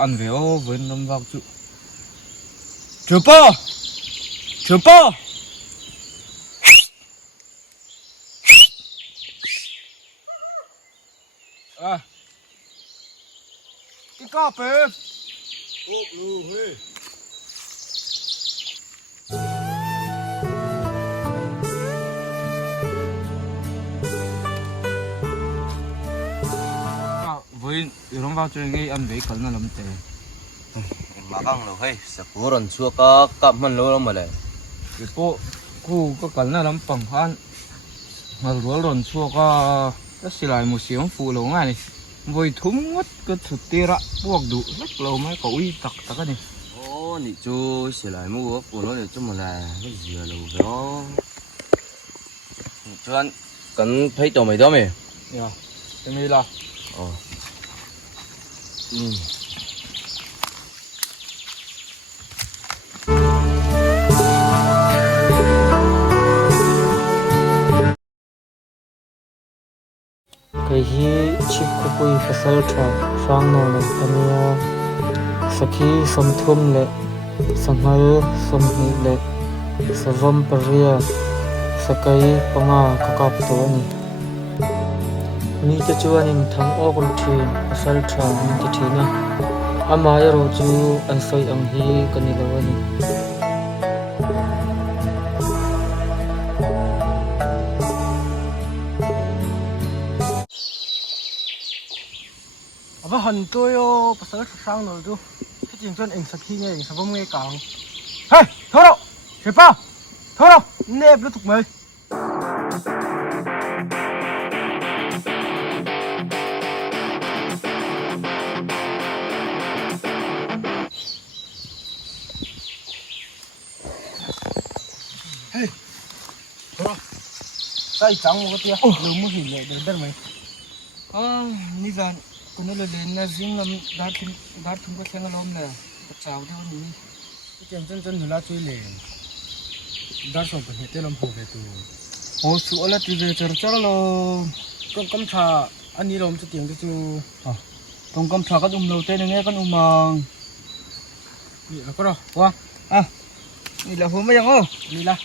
ăn véo với nấm vào chụp chụp po à cái cọp ấy Ốp luôn hết. với nấm vào chơi ngay ăn véo cần là lắm tệ Mà căng rồi hay, sẽ cố rần xua có cặp mình lâu lắm mà đấy. cái po cu có cần là lắm bằng han mà lúa rồn xua có xí lại một xíu phụ lỗ này với thúng ngất cái thực tê ra buộc đủ rất lâu mới có uy tắc tắc cái này Ô, nị chú sẽ lại mua của nó để cho mà là cái gì là lâu đó. Chú anh cần thấy tổ mày đó mày. dạ cái này là Ờ. cái hi chip của quỳ fasal tra sang nó này ania sakhi somthum le sangal somni le savam paria sakai panga kakap to ni mi te chuan in thang ok ru thin fasal tra min ti thina ama ya ro chu an soi ang hi kani lo ani và hẳn tôi pasal sang rồi chú cái chuyện chân anh sakhi nghe anh sabom nghe càng hey thôi đâu chef pa thôi đâu nếp nó thuộc mày hey thôi đâu tay trắng một cái tia lưu mất hình lại được mày như vậy còn nó lên là riêng làm đát chúng có xem lắm nè chào đâu nhỉ cái chân chân là chơi lên đát xong phải hết làm hồ về tụ hồ sữa là từ về chờ lo công công trà anh đi làm cho tiền cho chú công công trà cái lâu tên nghe cái mà gì là có đâu quaนี่là hôm bây giờ khôngนี่là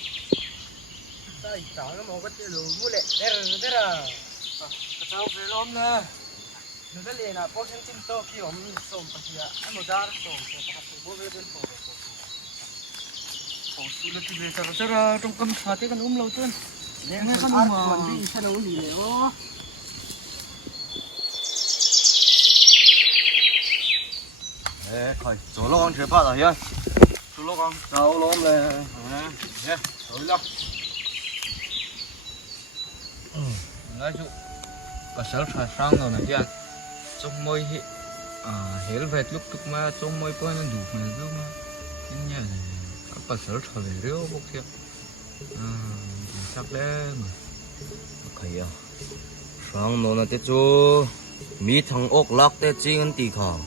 tay trắng nó màu cái tiêu lúa mua lẹ đây là chào về lắm nè nó đã liền à bố sen tin to khi ông xôm bác sĩ anh một dar xôm bác sĩ bố về bên phố xui là thì bây giờ ra trong cam sả thì con lâu chân nghe con mà mình đi xe đâu gì đấy ô Ê, khỏi, chỗ lo con chef pa rồi nhá. Chú lo con, cháu lo lên. nhé rồi lắm nói chung có sở sang rồi này chứ trong môi hệ hệ về lúc mà trong môi coi nó đủ mà lúc mà những nhà này có sở về riêu bốc thiệt chắc đấy mà Khẩy à. Sáng nó là tết chú. Mỹ thằng ốc lắc tết chi ngân tì khảo.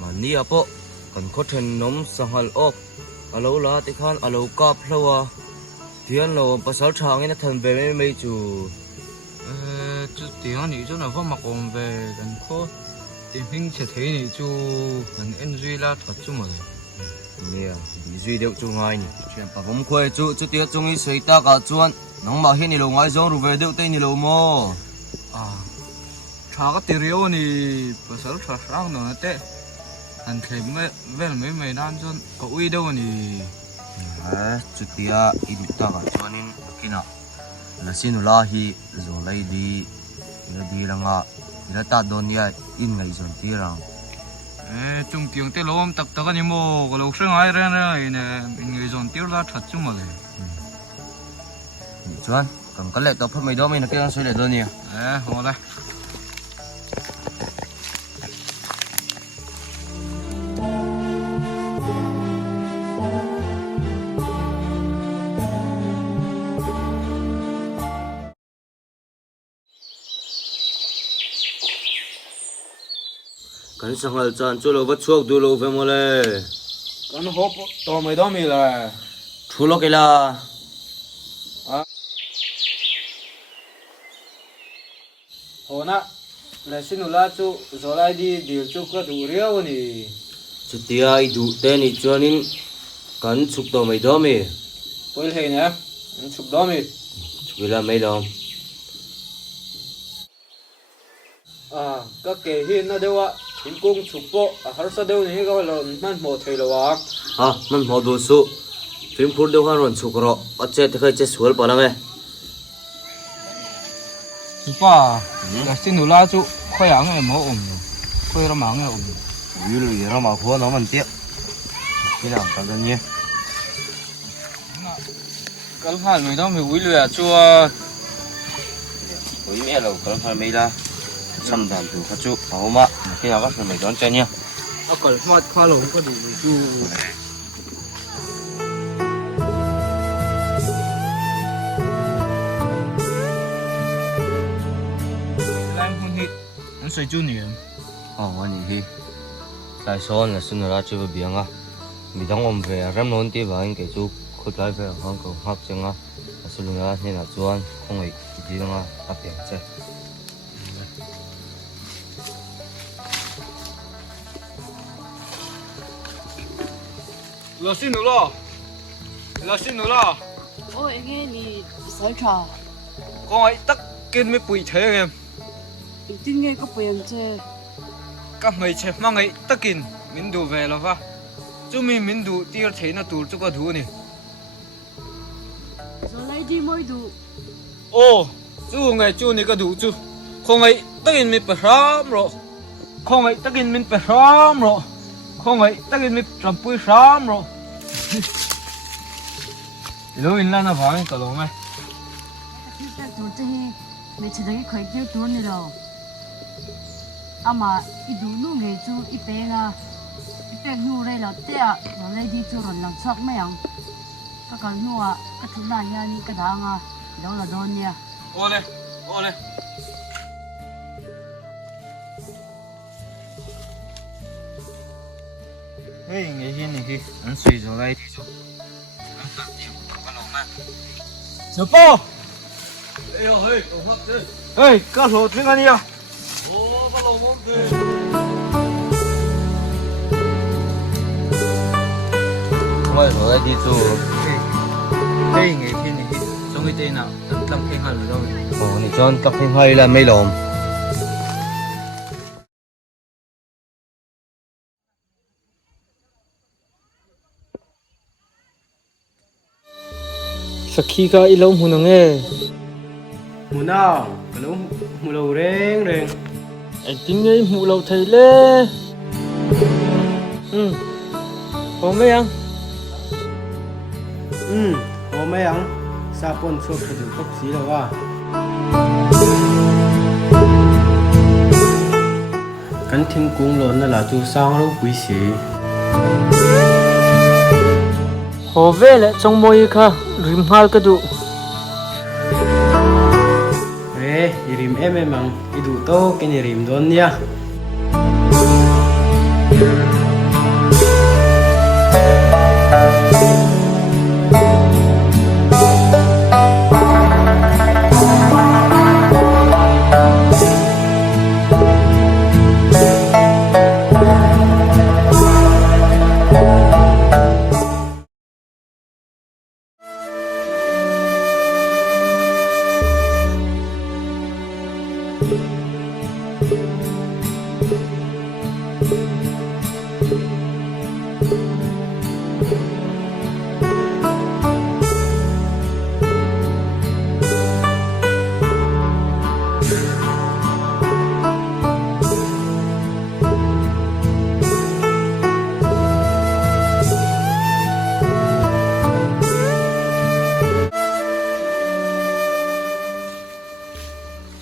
Mà ni à bộ. Cần có thêm nấm sang hal ốc. À lâu là tì khan à lâu cọp lâu à. Thiên lâu bà sáu tràng ấy nó thần về mấy mấy chú. chú tiếng này chú nào có mặc ổn về gần khó tìm hình sẽ thấy này chú gần em duy là thật chú mà Nè, bị duy điệu chú ngay nhỉ. Chuyện bà bóng khuê chú tiếc chú ý xây ta cả chuan. Nóng mà hiện nì lâu ngay dông rồi về điệu tên nì lâu mô. trả cái tiền này bà sáu trả sáng nó tệ anh thấy mấy mấy năm cho có uy đâu này Chú tiếc ý bị ta cả chuan in khi nào. Là xin la hi rồi lấy đi. Là đi là ngạ. Là ta đồn nhé in ngày dồn tí rằng. chung tiếng tê lô tắc tắc anh mô có lúc sinh ai ra nè người dọn tiêu là thật chứ mà Chuan, còn có lẽ tao phát mấy đó mình là cái đang suy lệ thôi nhỉ. hồ đây Cái sang hal chan chú lâu vất chuộc đủ lâu về mua lệ. con hộp to mấy đó mình là Chú lo cái là. hồ nè là xin là chú rồi lại đi điều chú có đủ riêu nè chú tia ai đủ tên thì cho nên cần chụp đồ mấy đó mì tôi thấy nè anh chụp đó mi chụp là mấy đó các cái hiên nó đâu ạ hiên cung chụp bộ har sao đâu nè cái là man một thầy là ạ mình mua đồ số phim phút đâu hàng rồi chụp rồi ở trên thì cái suối bao nhiêu chụp là xin là chú khoai ăn này máu ổn khoai nó máng này ổn ví dụ nó mà khó nó mình tiếc khi nào cảm ơn nhé cái hạt người đó mình quý lừa chua với mẹ là có phải mấy la chăm đàn từ các chú bảo mà khi nào các mày đón chơi nhé cái hạt khoai lồng có đủ chú làm hôn hít anh xây chú niệm anh đi tại sao là xin ra chưa biển à mình đang ôm về rắm nón tí và anh kể chú khốt lại về hàng cầu học chừng à xin ra nên là chú anh không phải gì đâu à tập biển chơi là xin nữa ôi nghe ni sợi trà con ấy tắc kiên mới bùi thế em tự tin nghe có quyền chơi các mấy chef mang ấy tắc kiên mình đủ về là va chú mình đủ tiêu thế nó đủ cho có đủ nè rồi lấy đi mới đủ ô chú ngày chú này có đủ chú không ấy tắc kiên mình phải sắm rồi không ấy tắc kiên mình phải sắm rồi không ấy tắc kiên mình làm bùi sắm rồi lúc in là nó phải cái lồng này cái tuổi chơi mẹ chỉ thấy khởi tiêu tuổi này rồi mà ít đủ nu nghề chú ít bé là ít bé nu đây là té rồi lấy đi chú rồi làm sắc mấy ông cái nu cái thứ này nha ni cái đàng đó là đó nha ô lên hey ngày hiên này khi anh suy rồi đây thì chú anh tặng điểm cái lồng này chụp po hey các lỗ tiếng anh nhá không phải rồi đi chú hey ngày hiên này khi trong cái tên nào anh làm khen hẳn rồi này cho anh cặp thêm hay là mấy lồng Sakhi ka ilom hunang e Muna kalau mulau reng anh tính ấy mù lầu thầy lê có mấy ăn có mấy ăn sapon suốt thì được tóc xí rồi à cánh thiên cung lớn là tu sang lúc quý sĩ hồ về lại trong môi kha rìm hai cái đủ irim emang idu to kini rim don ya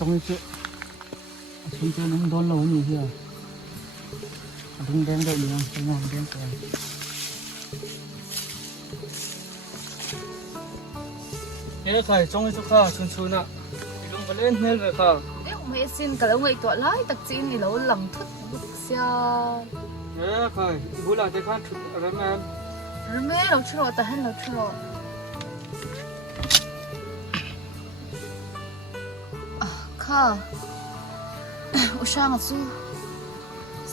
trong chuyện chúng tôi đang đón lâu như thế đừng đen đợi nhiều cái ngon đen rồi thế thầy trong cái chỗ kha xuân ạ đừng có lên hết rồi kha nếu mẹ xin cả ông ấy tuổi lái tặc chỉ thì lâu lầm thức bực xa thế thầy bố lại cái khác rồi em rồi mẹ lâu chưa ta hết lâu chưa kha u sang chu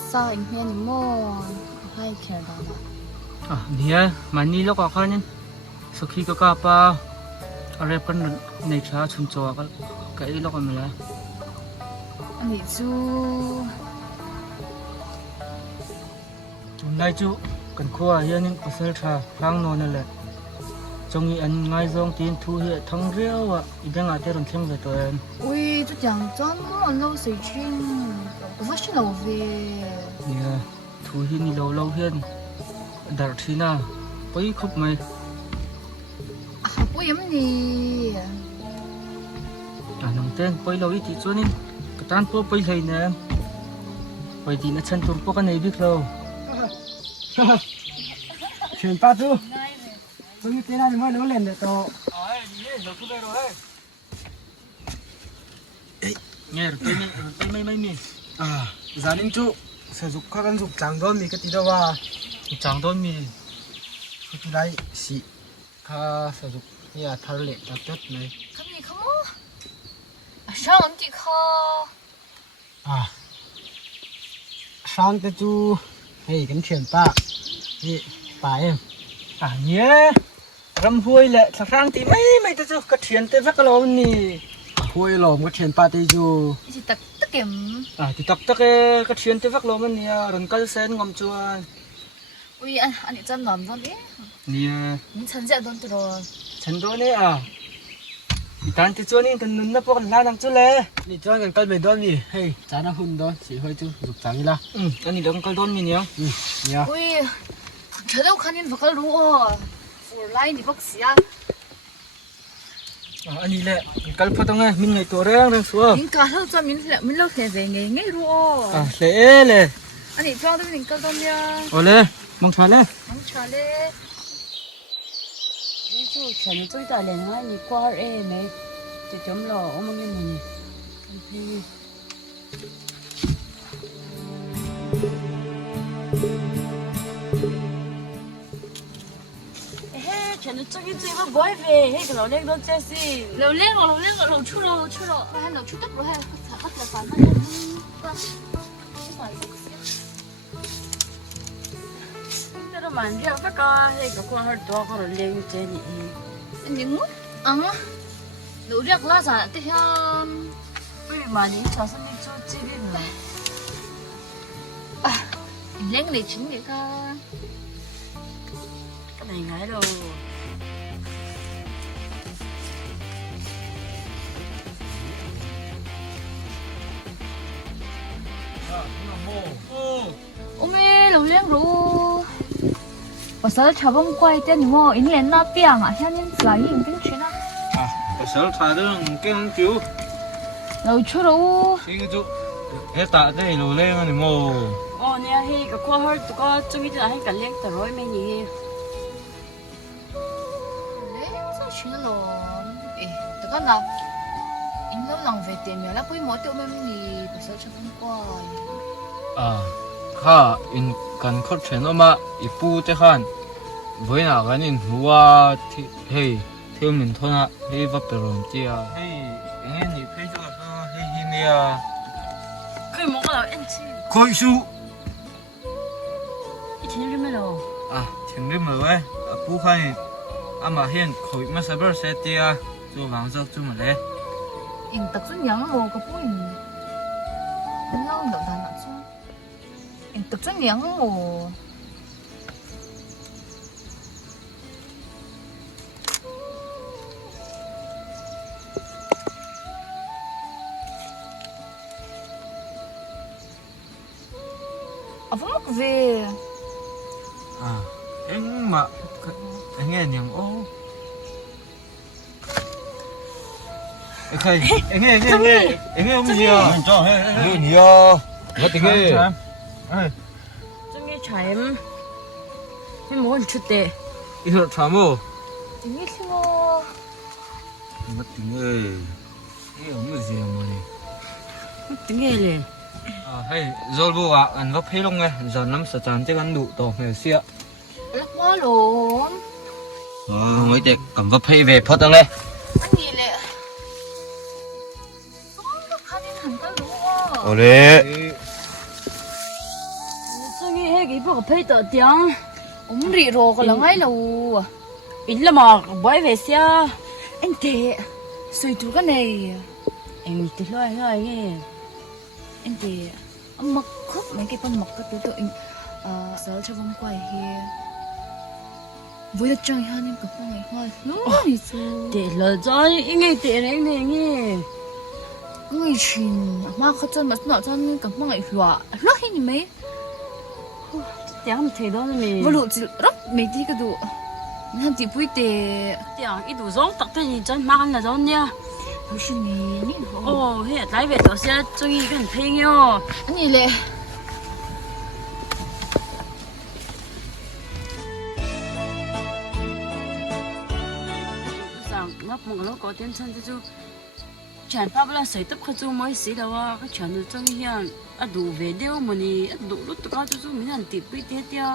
sa ing hian mo hai kher da na nia mani lo ka khanin sokhi ka ka pa are pan nei tha chun cho ka i lo ka mala ani chu lai chu kan khuwa hianin pasal tha hlang no na le chongi an ngai zong tin thu hi thang riawa idanga te ron thleng ve to en ui chu chang chon mo an lo sei chin ko fa shi lo ve nia thu hi ni lo hian dar thina poi khup mai a po yam ni anang ten poi lo i ti chuanin ka tan po poi hlei na poi ti na chan tur po ka nei bik lo chuyển pa tu tôi như thế này mới lớn lên được to nghe rồi mai mai mi gia đình chú sử dụng các con dụng trắng đôn thì cái tí đâu à chẳng đón mi cái đấy xị kha sử dụng như là thar lệ đặc chất này kham ni khamo a sang an ti kha sang cái chú hey cái chuyển pa thì pa em nhé ram hui lệ sa sang ti mai ta chu ka thian te vak lo ni hui lồm cái chuyển pa thì chú chi tak tak em ti tak tak e ka thian te vak lo man nia ron kal sen ngom chuan ui ani chan lam don e nia min chan ja don tu ro chan do ne itan ti chuan in tan nun na po kan la nang chu le đi cho gần cân về đôn gì hey chả nó hun đôn chỉ hơi chú dụng trắng đi la ani dang kal don mi nia nhá ui chớ đâu khăn in vakal ru for line ni bak sia ani le kal phatang e min ngai to reng suwa min ka hal cha min lo the ve nge nge ru le ani chang de min kal don ya ole mong tha le ang cha le đi chú chuẩn tôi ta liền ngay đi qua em này thì chấm lò ông mang cái này đi chuẩn tôi cái gì mà bói về hay cái lò lên đó chơi gì lo le lo chu lo han lo chu tak lo ha ha la fa na cái đó mà đi phải coi hay cái con hơi to con rồi lên chơi gì nhưng ang lo riak la sa te hiam bây mà đi cho sang đi cho chơi đi rồi leng le chin ni ka cái này ngay đâu ome lo leng ru pasal chabong kwai te ni mo in len na piang a hian in fly in pin china pasal tha dang ken chu lo chu ru Sige chú, hết tạ đây lồ lên anh mồ. nè hay cái con hơi tụi con chung cái là hay cả lên tờ rồi mình nhỉ le sa china lo to ka na in lo lang ve te mi la poi mo te ome ni pasal chabong kwai kha in kan khot then ma ipu te khan voina kan in huwa hey theo min thona hey va peron chia hey engin ni phei chu hey hinia cái món là anh chị khoi su ít tiền đi mà đâu thing rim lo we apu khan ama hian khoi ma saber se tia chu wang zok chu ma le in tak chu nyang mo ka pu in lo lo dan na chu in tak chu nyang mo avok ve anh mà anh nghe nhầm ô anh nghe ông gì à anh nghe nhiều mất tiếng nghe chung cái trái em muốn chút tệ ít hơn thảm ô tiếng ít mo mất tiếng nghe nghe ông gì mà này tiếng nghe liền hay rồi bố ạ anh vấp hết luôn nghe giờ năm sợ chán chứ anh đủ tổ mèo xịa lắc mo lồn mấy đẹp cầm vấp hết về phật đây anh gì lệ không có khả năng hẳn cái lúa Ole. Sao nghe hết cái bộ phải tự tiếng. Ông rì rồ có là ngay lâu. Ít là mà bói về xe. Anh tệ. Xui chú cái này. Em thì lo nghe. Anh tệ. Ông mặc khóc mấy cái con mặc cái tụi anh. Sợ cho vòng quay here. Với được chơi hơn em cực phong ngày hoa. Nó đi chú. Để lỡ cho nghe để đấy nghe. Người chuyện mà khó chân mà nó chân cực phong ngày hoa. Rất hay mấy. Tiếng thì đó mình. Vô lộ chỉ rất mấy tí cái đồ. Nên chỉ vui tệ. Tiếng ít đủ giống tập cái gì chân mang là giống nha. Không xin mì nít hổ. Ồ, hiện tại về đó sẽ注意跟配哟。 Anh nhìn lệ. Rằng ngấp một lúc có tiền chân chú chuyện pháp là xây tập cái chú mới xí đâu à cái chuyện trong hiện đủ về đeo mà nè đủ lúc tụi con chú mình làm tiệp bị thế tia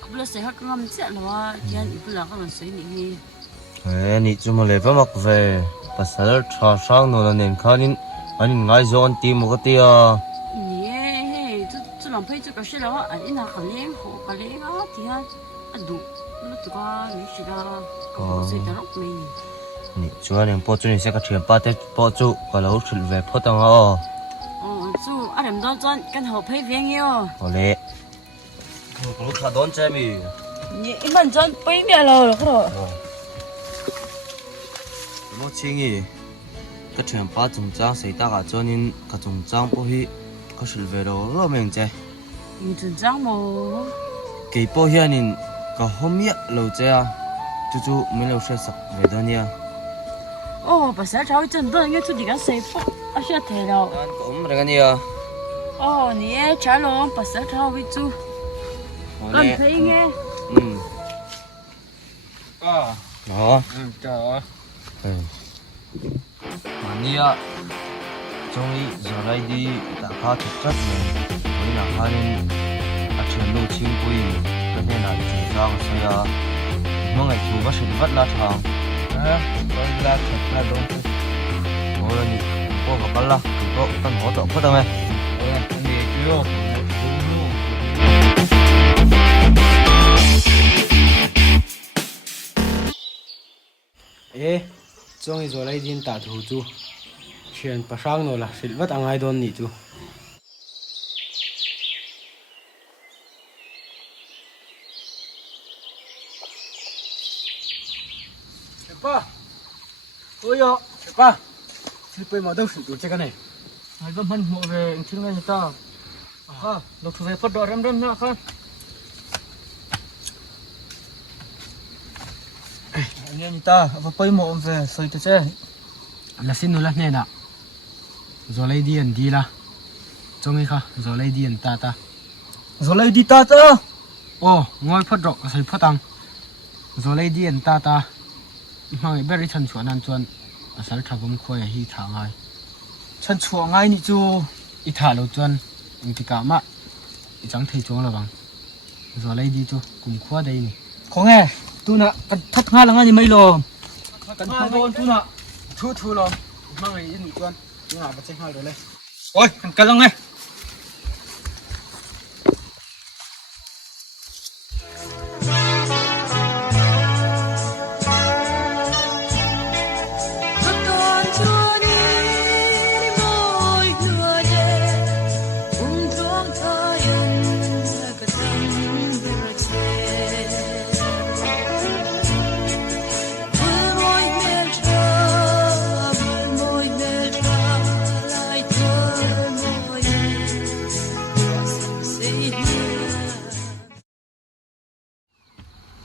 không là xây hết cái ngầm chết đâu à thì anh ít là cái là xây nè Ê, nị chú mà lệ phải mặc về. Bà sợ trò sang nó là nền khá nín. Anh ngay dọn tìm một cái tia. nè chú làm phải chú cái gì đâu anh ít là cái lén hộ cái lén á thì anh đủ lúc tụi con nghĩ gì đó có xây cho lúc mình Nị chú anh em bỏ chú này sẽ có chuyện ba tết bỏ chú. Có lâu chuyện về phốt tăng hả. chú anh em đó chọn cái hộp hay viên yêu Ole. Lúc thả đón chơi mì. nhỉ mình chọn bây giờ rồi cái đó Nó chính cái chuyện ba trùng trang xảy ra cả cho nên cả trùng trang bỏ hi có sự về đó rất mình chơi. mình chọn trang mồ Cái bỏ hi nên cả hôm nhất lâu chơi à. Chú mới lâu sẽ sắp về đó nha. ồ bà sẽ cháu chân tôi nghe chú đi cái xe phụ à sẽ thế đâu Anh cũng rồi cái gì ồ nè trả luôn bà sẽ cháu với chú cần thấy nghe À, Đó. trời ơi. Mà nia trong ý giờ đây đi đã khá thực chất rồi với là hai nên phát triển lộ trình quy cái này là chuyển sang xây mong ngày chủ có sự vất là thằng Tôi là thật là đúng. ngồi là nhỉ cô và con là có tân hỗ trợ phát đâu này Anh đi chưa? ê trong ấy rồi lấy din tạ thủ chú chuyện bà sang nó là sự vất ăn ai đón nhỉ chú ba ôi yo ba thì bây mà đâu sử dụng cái này Hai cái mình mua về trên này ta. Lúc về phát đồ râm râm nữa con. Anh em ta và bây mua về xây từ trên. là xin nó là nè đã rồi lấy điện đi là trong ấy kha rồi lấy điện ta Rồi lấy đi ta ta. ô ngồi phát độ xây phát tăng rồi lấy điện ta mang cái bê thân chuẩn ăn chuẩn sản phẩm bông khoai hi thang ai Chân chùa ngay nị chú. ít thả lâu chuẩn anh thì cả mà ít chẳng thấy chuông là bằng rồi lấy đi chú cùng khoa đây nè Có nghe. Tu nạ cần thắt nga là ngay như mấy lò. Cần không luôn tu nạ. thu lo mang cái in chuẩn nhưng mà bắt chạy hai rồi lấy Ôi, cần cái lăng ngay.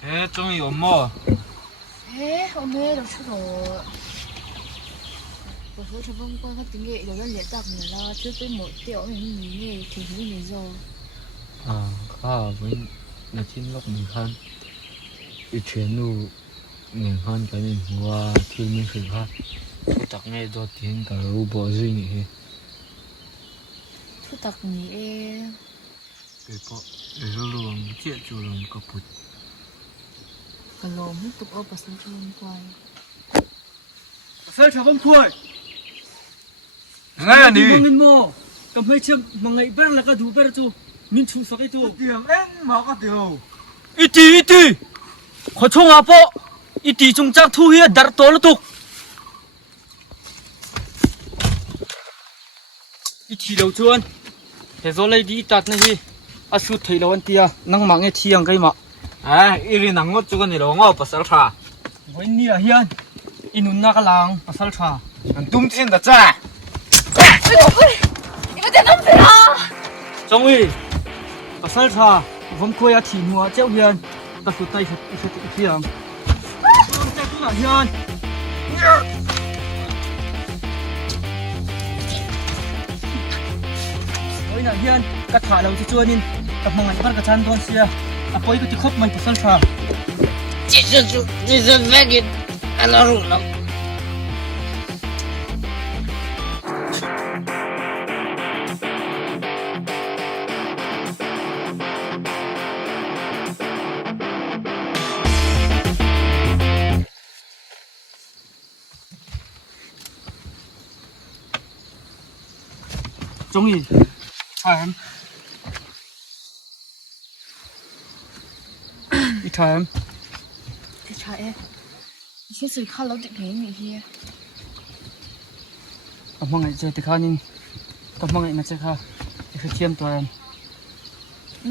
Ê, trong ý ổn mò. Thế hôm nay đâu chút rồi. Một số cho vong qua các tiếng nghệ đều rất lễ tập này là trước với một tiểu mình nhìn nghề thì như này rồi. À, khá với là trên lúc mình khăn. Ý chuyển nu mình khăn cái mình qua thiên mình phải khăn. Tôi tặng ngay do tiền cả lâu bỏ gì nhỉ. Thu tặc nhỉ. Cái bộ, để nó luôn chuyện chủ lòng có bụt. Cả lò mất tục ốp vào sân cho vong quay. Xây cho bông khuôi. Ngay là đi. Đi mô. cầm hơi chiêm mà ngày bé là cái đủ bé chú min chú sao cái chú Tiếng em mà có điều. ít đi khó chung à po ít đi chung chắc thu hiền đặt tổ là tục ít đi đâu chuan thế rồi lấy đi tạt này đi à suốt thấy lâu anh tia năng mạng nghe thiang cái mà à iri nang ngot chu kan ilo ngo pasal tha với nia hiền inun na cái lang pasal cha Anh tung thiên đã cha. trong y pasal cha vòng quay thì mua chéo hiền ta phụ tay sẽ thiang không cha cũng là hiền ôi nè hiền cắt thả đầu cho chuan in tập mang anh bắt cái chân con xia à bôi cái khóc mày pasal cha trong y time time Thì trời ơi, cái sự khó lâu định thế này kia. tập mang anh chơi từ khá nhưng tập mang anh mà chơi khá thì phải chiêm toàn Ừ,